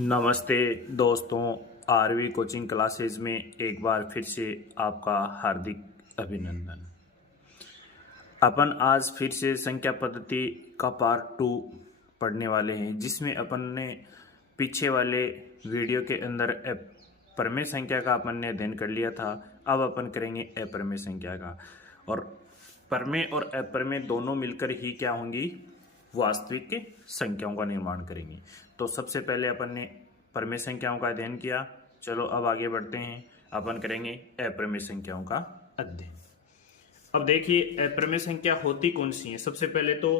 नमस्ते दोस्तों, RV coaching classes में एक बार फिर से आपका हार्दिक अभिनंदन। अपन आज फिर से संख्या पद्धति का पार्ट 2 पढ़ने वाले हैं, जिसमें अपन ने पीछे वाले वीडियो के अंदर परिमेय संख्या का अपन ने अध्ययन कर लिया था। अब अपन करेंगे अपरिमेय संख्या का, और परिमेय और अपरिमेय दोनों मिलकर ही क्या होंगी, वास्तविक संख्याओं का निर्माण करेंगे। तो सबसे पहले अपन ने परिमेय संख्याओं का अध्ययन किया। चलो अब आगे बढ़ते हैं, अपन करेंगे अपरिमेय संख्याओं का अध्ययन। अब देखिए अपरिमेय संख्या होती कौन सी है। सबसे पहले तो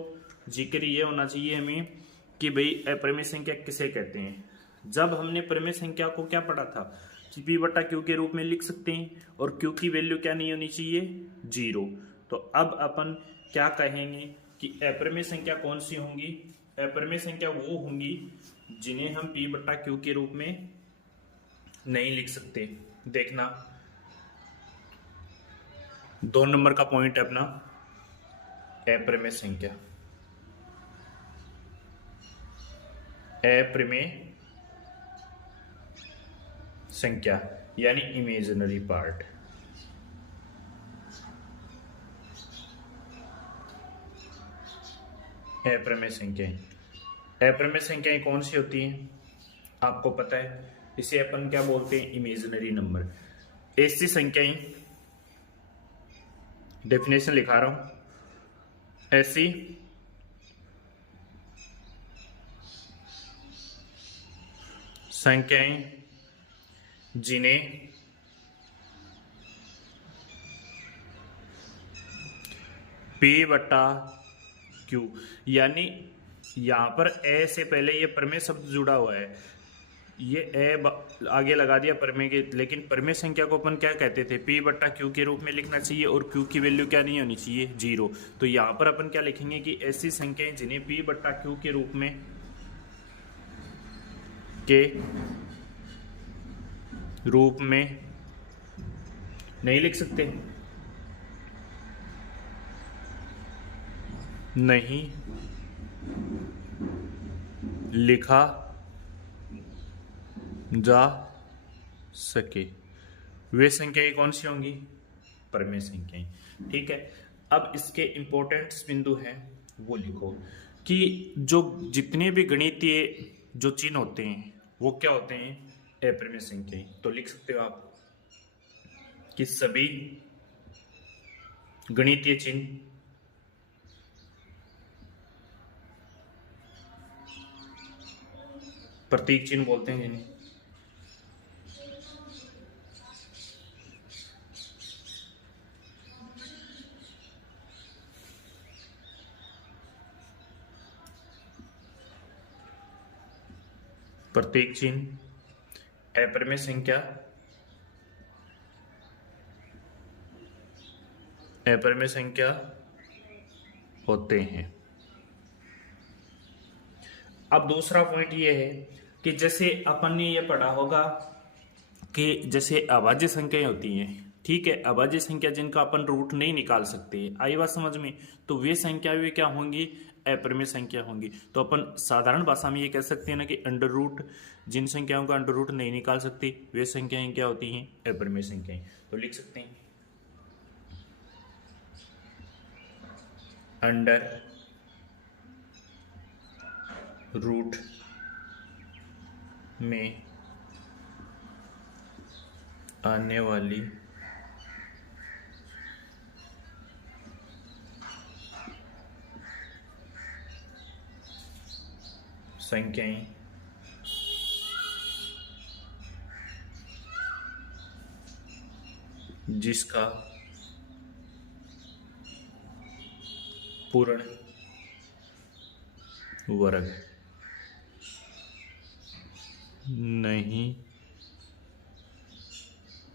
जिक्र ये होना चाहिए हमें कि भाई अपरिमेय संख्या किसे कहते हैं। जब हमने परिमेय संख्या को क्या पढ़ा था कि पी बटा क्यू के रूप में लिख सकते हैं, और क्यू की वैल्यू क्या नहीं होनी चाहिए, 0। तो अब अपन क्या कहेंगे कि अपरिमेय संख्या कौन सी होंगी। अपरिमेय संख्या वो होंगी जिन्हें हम पी बटा क्यू के रूप में नहीं लिख सकते। देखना 2 नंबर का पॉइंट है अपना, अपरिमेय संख्या। अपरिमेय संख्या यानी इमेजिनरी पार्ट। अपरिमेय संख्याएं, अपरिमेय संख्याएं कौन सी होती हैं आपको पता है। इसे अपन क्या बोलते हैं, इमेजिनरी नंबर। ऐसी संख्याएं, डेफिनेशन लिखा रहा हूं, ऐसी संख्याएं जिन्हें पी बटा क्यू, यानी यहां पर ए से पहले ये परिमेय शब्द जुड़ा हुआ है, ये ए आगे लगा दिया परिमेय के, लेकिन परिमेय संख्या को अपन क्या कहते थे, पी बटा क्यू के रूप में लिखना चाहिए, और क्यू की वैल्यू क्या नहीं होनी चाहिए, 0। तो यहां पर अपन क्या लिखेंगे कि ऐसी संख्याएं जिन्हें पी बटा क्यू के रूप में नहीं लिख सकते, नहीं लिखा जा सके, वे संख्याएं कौन सी होंगी, परिमेय संख्याएं। ठीक है, अब इसके इंपॉर्टेंट बिंदु हैं वो लिखो कि जो जितने भी गणितीय जो चिन्ह होते हैं वो क्या होते हैं, अपरिमेय संख्याएं। तो लिख सकते हो आप कि सभी गणितीय चिन्ह प्रतीक चिन्ह बोलते हैं जिन्हें, प्रतीक चिन्ह अपरिमेय संख्या, अपरिमेय संख्या होते हैं। अब दूसरा पॉइंट ये है कि जैसे अपन ने ये पढ़ा होगा कि जैसे अभाज्य संख्याएं होती हैं, ठीक है, अभाज्य संख्या जिनका अपन रूट नहीं निकाल सकते, आई बात समझ में, तो वे संख्या भी क्या होंगी, अपरिमेय संख्या होंगी। तो अपन साधारण भाषा में ये कह सकते हैं ना कि अंडर रूट, जिन संख्याओं का अंडर रूट नहीं निकाल सकती वे संख्याएं क्या होती हैं, अपरिमेय संख्याएं। तो लिख सकते हैं अंडर रूट में आने वाली संख्याएं जिसका पूर्ण वर्ग नहीं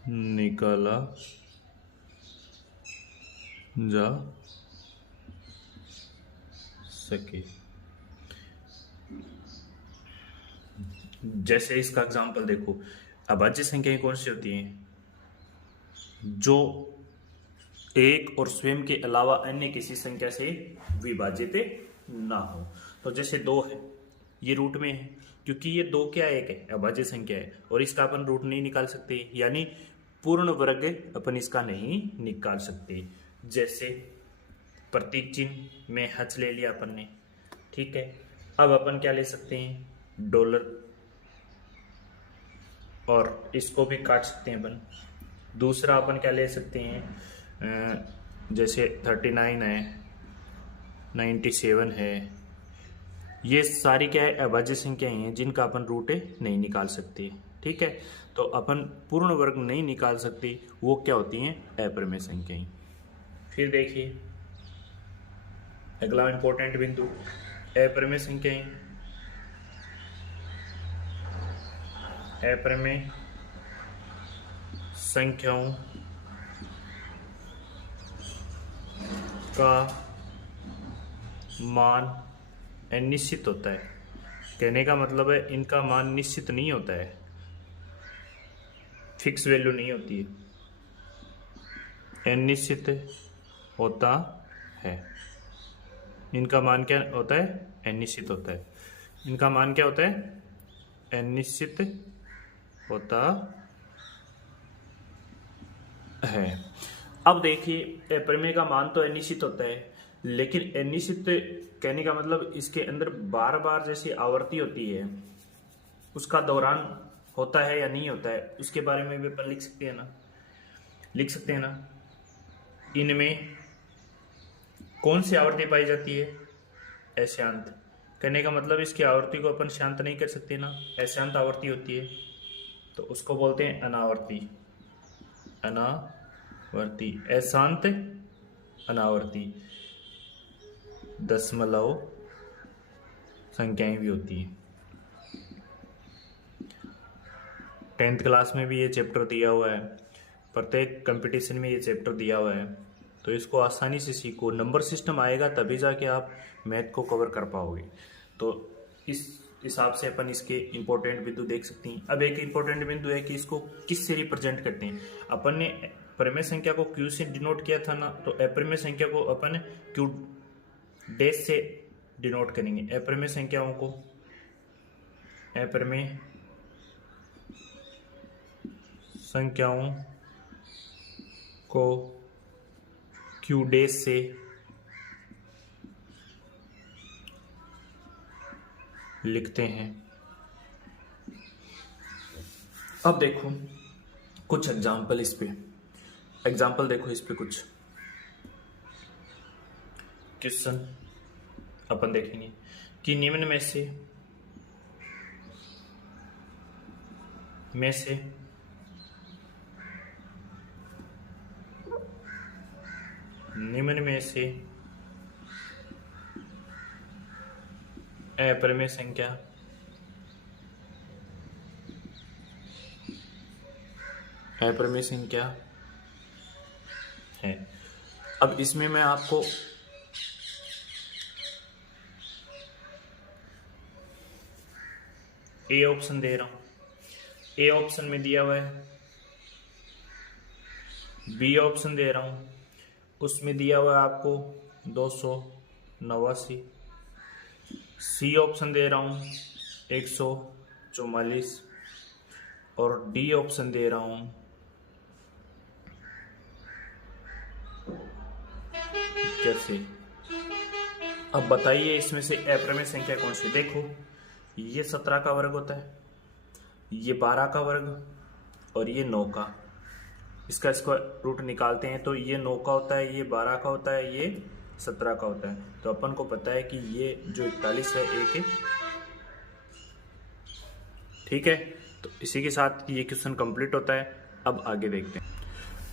निकाला जा सके। जैसे इसका एग्जांपल देखो, अभाज्य संख्याएं कौन सी होती हैं, जो एक और स्वयं के अलावा अन्य किसी संख्या से विभाजित ना हो। तो जैसे 2 है, ये रूट में है, क्योंकि ये 2 क्या एक है, अभाज्य संख्या है, और इसका अपन रूट नहीं निकाल सकते, यानी पूर्ण वर्ग अपन इसका नहीं निकाल सकते। जैसे प्रतीक चिन्ह में हच ले लिया अपन ने, ठीक है। अब अपन क्या ले सकते हैं, डॉलर, और इसको भी काट सकते हैं अपन। दूसरा अपन क्या ले सकते हैं, जैसे 39 है, 97 है, ये सारी क्या है, अभाज्य संख्याएं हैं जिनका अपन रूट नहीं निकाल सकते, ठीक है। तो अपन पूर्ण वर्ग नहीं निकाल सकते, वो क्या होती हैं, अपरिमेय संख्याएं। फिर देखिए अगला इंपॉर्टेंट बिंदु, अपरिमेय संख्याएं। अपरिमेय संख्याओं का मान अनिश्चित होता है। कहने का मतलब है इनका मान निश्चित नहीं होता है, फिक्स वैल्यू नहीं होती है, अनिश्चित होता है। इनका मान क्या होता है, अनिश्चित होता है। इनका मान क्या होता है, अनिश्चित होता है। अब देखिए अपरिमेय का मान तो अनिश्चित होता है, लेकिन अनिश्चित कहने का मतलब इसके अंदर बार बार जैसी आवर्ती होती है, उसका दौरान होता है या नहीं होता है, उसके बारे में भी अपन लिख सकते हैं ना, लिख सकते हैं ना। इनमें कौन सी आवर्ती पाई जाती है, अशांत। कहने का मतलब इसकी आवर्ती को अपन शांत नहीं कर सकते ना, अशांत आवर्ती होती है, तो उसको बोलते हैं अनावर्ती। अनावर्ती, अशांत अनावर्ती। दशमलव संख्याएं भी होती हैं। 10th क्लास में भी ये चैप्टर दिया हुआ है, प्रत्येक कंपटीशन में ये चैप्टर दिया हुआ है, तो इसको आसानी से सीखो। नंबर सिस्टम आएगा तभी जाके आप मैथ को कवर कर पाओगे। तो इस हिसाब से अपन इसके इंपॉर्टेंट बिंदु देख सकते हैं। अब एक इंपॉर्टेंट बिंदु है कि इसको किस से रिप्रेजेंट करते हैं। अपन ने परिमेय संख्या को क्यू से डिनोट किया था ना, तो अपरिमेय संख्या को अपन क्यू डैश से डिनोट करेंगे। अपरिमेय संख्याओं को, अपरिमेय संख्याओं को क्यू डैश से लिखते हैं। अब देखो कुछ एग्जाम्पल, इस पे एग्जाम्पल देखो, इस पे कुछ क्वेश्चन अपन देखेंगे कि निम्न में से निम्न में से अपरिमेय संख्या है। अब इसमें मैं आपको ए ऑप्शन दे रहा हूं। ए ऑप्शन में दिया हुआ है, बी ऑप्शन दे रहा हूं, उसमें दिया हुआ है आपको 289, सी ऑप्शन दे रहा हूं 144, और डी ऑप्शन दे रहा हूं 81। अब बताइए इसमें से अपरिमेय संख्या कौन सी। देखो ये 17 का वर्ग होता है, ये 12 का वर्ग, और ये 9 का। इसका स्क्वायर रूट निकालते हैं तो ये 9 का होता है, ये 12 का होता है, ये 17 का होता है। तो अपन को पता है कि ये जो 41 है एक है, ठीक है। तो इसी के साथ ये क्वेश्चन कंप्लीट होता है। अब आगे देखते हैं।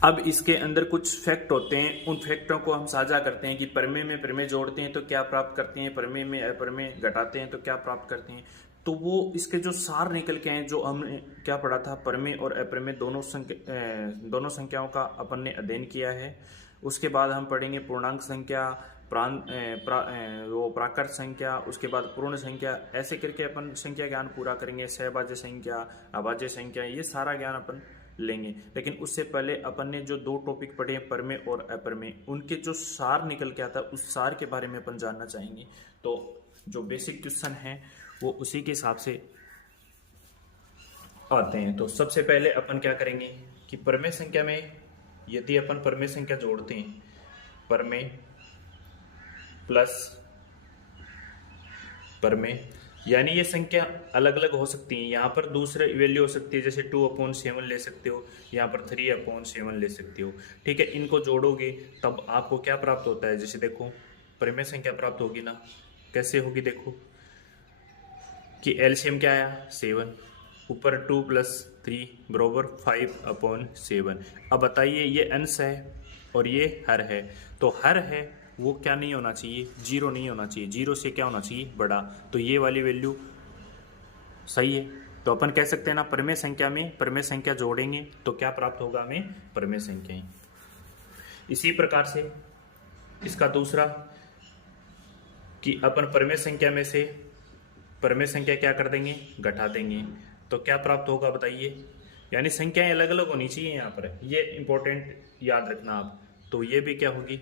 अब इसके अंदर कुछ फैक्ट होते हैं, उन फैक्टों को हम साझा करते हैं कि परिमेय में परिमेय जोड़ते हैं तो क्या प्राप्त करते हैं, परिमेय में अपरिमेय घटाते हैं तो क्या प्राप्त करते हैं। तो वो इसके जो सार निकल के हैं, जो हमने क्या पढ़ा था, परिमेय और अपरिमेय दोनों संख्याओं का अपन ने अध्ययन किया है। उसके बाद हम पढ़ेंगे पूर्णांक संख्या, वो प्राकृत संख्या, उसके बाद पूर्ण संख्या, ऐसे करके अपन संख्या ज्ञान पूरा करेंगे। सहभाज्य संख्या, अभाज्य संख्या, ये सारा ज्ञान अपन लेंगे। लेकिन उससे पहले अपन ने जो 2 टॉपिक पढ़े हैं, परिमेय और अपरिमेय, उनके जो सार निकल के आता है उस सार के बारे में अपन जानना चाहेंगे। तो जो बेसिक क्वेश्चन है वो उसी के हिसाब से आते हैं। तो सबसे पहले अपन क्या करेंगे कि परमेय संख्या में यदि अपन परमेय संख्या जोड़ते हैं, परमेय प्लस परमेय, यानी ये संख्या अलग अलग हो सकती है। यहाँ पर दूसरे वैल्यू हो सकती है, जैसे 2/7 ले सकते हो, यहाँ पर 3/7 ले सकते हो। ठीक है, इनको जोड़ोगे तब आपको क्या प्राप्त होता है, जैसे देखो परमेय संख्या प्राप्त होगी ना, कैसे होगी देखो कि एलसीएम क्या आया 7, ऊपर 2 + 3 बराबर 5/7। अब बताइए ये अंश है और ये हर है, तो हर है वो क्या नहीं होना चाहिए, 0 नहीं होना चाहिए, 0 से क्या होना चाहिए बड़ा, तो ये वाली वैल्यू सही है। तो अपन कह सकते हैं ना परमेय संख्या में परमेय संख्या जोड़ेंगे तो क्या प्राप्त होगा हमें, परमेय संख्याएं। इसी प्रकार से इसका दूसरा कि अपन परमेय संख्या में से परमेय संख्या क्या कर देंगे, घटा देंगे, तो क्या प्राप्त होगा बताइए, यानी संख्याएं अलग अलग होनी चाहिए यहाँ पर, ये इंपॉर्टेंट याद रखना आप। तो ये भी क्या होगी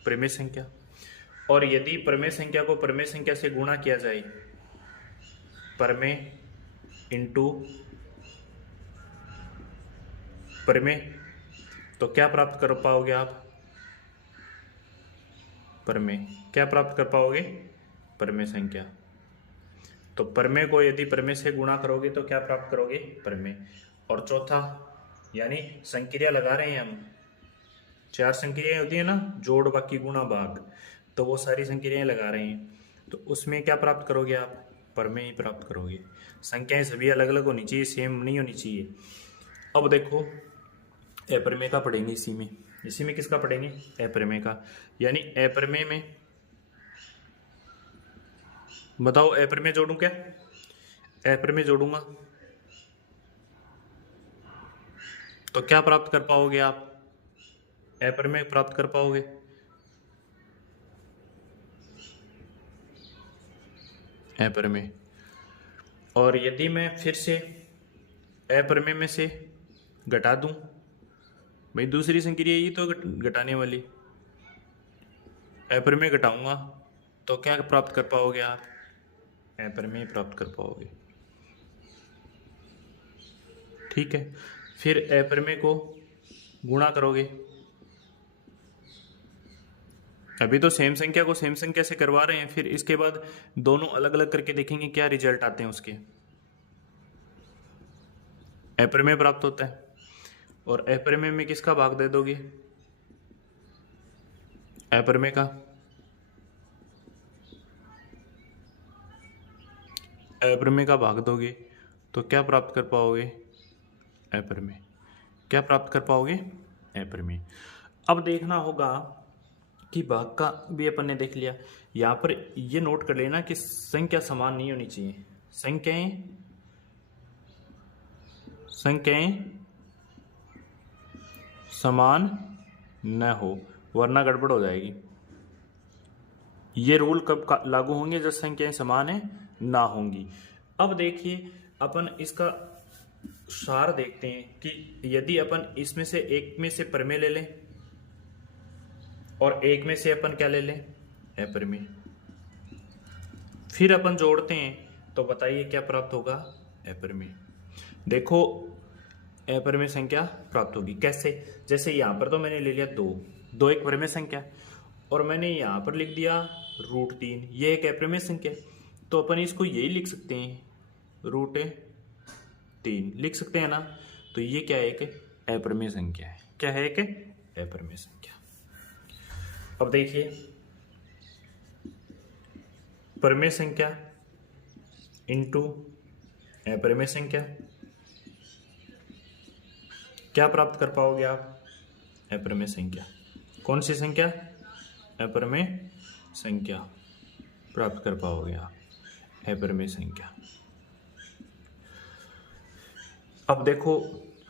परमेय संख्या। और यदि परमेय संख्या को परमेय संख्या से गुणा किया जाए, परमेय इंटू परमेय, तो क्या प्राप्त कर पाओगे आप, परमेय क्या प्राप्त कर पाओगे, परमेय संख्या। तो परमेय को यदि परमेय से गुणा करोगे तो क्या प्राप्त करोगे, परमेय। और चौथा यानी संक्रिया लगा रहे हैं हम, 4 संक्रियाएं होती है ना, जोड़ बाकी गुणा भाग, तो वो सारी संक्रियाएं लगा रहे हैं, तो उसमें क्या प्राप्त करोगे आप, परमेय ही प्राप्त करोगे। संख्याएं सभी अलग अलग होनी चाहिए, सेम नहीं होनी चाहिए। अब देखो अपरमेय का पढ़ेंगे, इसी में किसका पढ़ेंगे, अपरमेय का। यानी अपरमेय में बताओ अपरमेय जोड़ूं क्या, अपरमेय जोड़ूंगा तो क्या प्राप्त कर पाओगे आप, अपरमेय प्राप्त कर पाओगे। अपरमेय, और यदि मैं फिर से अपरमेय में से घटा दूं, भाई दूसरी संक्रिया ये तो घटाने वाली, अपरमेय घटाऊंगा तो क्या प्राप्त कर पाओगे आप, अपरमेय प्राप्त कर पाओगे। ठीक है, फिर अपरमेय को गुणा करोगे, अभी तो सेम संख्या को सेम संख्या से करवा रहे हैं, फिर इसके बाद दोनों अलग अलग करके देखेंगे क्या रिजल्ट आते हैं उसके, अपरमेय प्राप्त होता है। और अपरमेय में किसका भाग दे दोगे, अपरमेय का, अपरमेय का भाग दोगे तो क्या प्राप्त कर पाओगे, अपरमेय। क्या प्राप्त कर पाओगे, अपरमेय। अब देखना होगा कि भाग का भी अपन ने देख लिया, यहाँ पर ये नोट कर लेना कि संख्या समान नहीं होनी चाहिए, संख्याएं समान न हो वरना गड़बड़ हो जाएगी। ये रूल कब लागू होंगे, जब संख्याएं समान है ना होंगी। अब देखिए अपन इसका सार देखते हैं कि यदि अपन इसमें से एक में से परमेय ले लें और एक में से अपन क्या ले लें, अपरमेय, फिर अपन जोड़ते हैं तो बताइए क्या प्राप्त होगा, अपरमेय। देखो अपरमेय संख्या प्राप्त होगी कैसे, जैसे यहाँ पर तो मैंने ले लिया 2 एक परमेय संख्या, और मैंने यहाँ पर लिख दिया √3, ये एक अपरमेय संख्या, तो अपन इसको यही लिख सकते हैं, √3 लिख सकते हैं ना। तो ये क्या है, एक अपरमेय संख्या है, क्या है, एक अपरमेय संख्या। अब देखिए परमेय संख्या इंटू अपरमेय संख्या, क्या प्राप्त कर पाओगे आप, अपरमेय संख्या। कौन सी संख्या, अपरमेय संख्या प्राप्त कर पाओगे आप, अपरमेय संख्या। अब देखो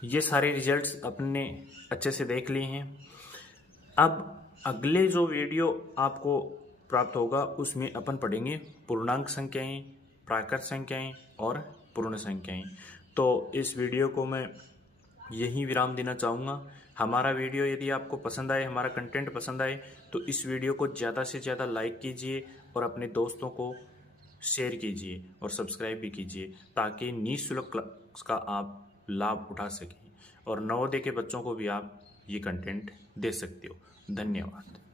ये सारे रिजल्ट्स अपने अच्छे से देख लिए हैं। अब अगले जो वीडियो आपको प्राप्त होगा उसमें अपन पढ़ेंगे पूर्णांक संख्याएं, प्राकृत संख्याएं और पूर्ण संख्याएं। तो इस वीडियो को मैं यहीं विराम देना चाहूँगा। हमारा वीडियो यदि आपको पसंद आए, हमारा कंटेंट पसंद आए, तो इस वीडियो को ज़्यादा से ज़्यादा लाइक कीजिए और अपने दोस्तों को शेयर कीजिए और सब्सक्राइब भी कीजिए ताकि निःशुल्क क्लास का आप लाभ उठा सकें और नवोदय के बच्चों को भी आप ये कंटेंट दे सकते हो। धन्यवाद।